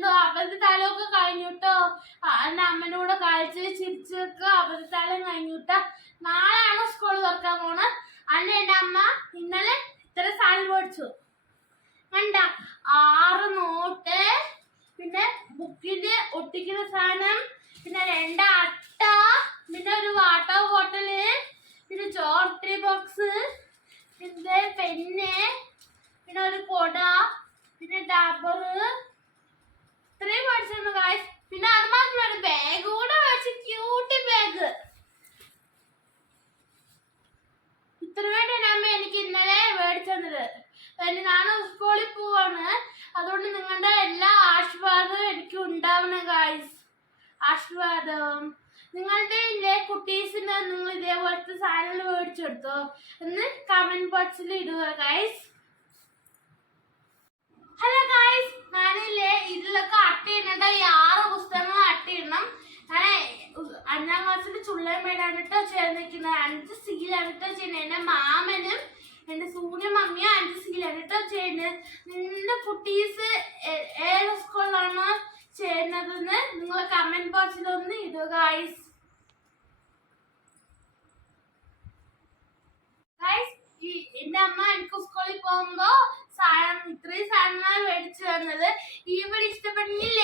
എന്തോ അവധിക്കാലമൊക്കെ കഴിഞ്ഞിട്ടോ. എന്റെ അമ്മനൂടെ കളിച്ച് ചിരിച്ചൊക്കെ അവധിക്കാലം കഴിഞ്ഞിട്ടോ. നാളെയാണ് സ്കൂൾ തുറക്കാൻ പോണത്. അന്ന് എന്റെ അമ്മ ഇന്നലെ ഇത്ര സാധനം മേടിച്ചു. കണ്ട 6 നോട്ട്, പിന്നെ ബുക്കിന്റെ ഒട്ടിക്കുന്ന സാധനം, പിന്നെ 2 അട്ട, പിന്നെ ഒരു വാട്ടർ ബോട്ടില്, പിന്നെ ജോമെട്രി ബോക്സ്, പിന്നെ പെന്ന്, പിന്നെ ഒരു കൊട, പിന്നെ ഡബർ, ഇത്രയും മേടിച്ചിരുന്നു ഗായ്സ്. പിന്നെ അത് മാത്രമല്ല ഒരു ബാഗ് കൂടെ മേടിച്ചു, ക്യൂട്ടി ബാഗ്. ഇത്രയും അമ്മ എനിക്ക് ഇന്നലെ മേടിച്ചു തന്നത്. ഞാൻ സ്കൂളിൽ പോവാണ്. അതുകൊണ്ട് നിങ്ങളുടെ എല്ലാ ആശീർവാദവും എനിക്ക് ഉണ്ടാവണം ഗായ്സ്. ആശീർവാദം നിങ്ങളുടെ ഇല്ലേ കുട്ടീസിന് നിങ്ങൾ ഇതേപോലത്തെ സാധനങ്ങൾ മേടിച്ചെടുത്തോ എന്ന് കമന്റ് ബോക്സിൽ ഇടുക ഗായ്സ്. ഹലോ ഗായ്സ്, ഞാനില്ലേ ഇതിലൊക്കെ അട്ടയിടണ്ട 6 പുസ്തകങ്ങൾ അട്ടയിടണം. ഞാൻ 5ാം ക്ലാസ്സിൽ ചുള്ളമേടാണിട്ടോ ചേർന്നിരിക്കുന്നത്. 5 സീലാണിട്ടോ ചെയ്യുന്നത്. എന്റെ മാമനും എന്റെ സൂര്യ മമ്മിയും 5 സീലാണിട്ടോ ചെയ്യുന്നത്. നിന്റെ കുട്ടീസ് ഏത് സ്കൂളിലാണോ ചെയ്യുന്നതെന്ന് നിങ്ങൾ കമന്റ് ബോക്സിൽ ഒന്ന് ഇടുക ഗായ്സ്. എന്റെ അമ്മ എനിക്ക് സ്കൂളിൽ പോകുമ്പോ ഇത്രയും സാധനങ്ങളാണ് മേടിച്ചു തന്നത്. ഈ വീഡിയോ ഇഷ്ടപ്പെട്ടെങ്കിൽ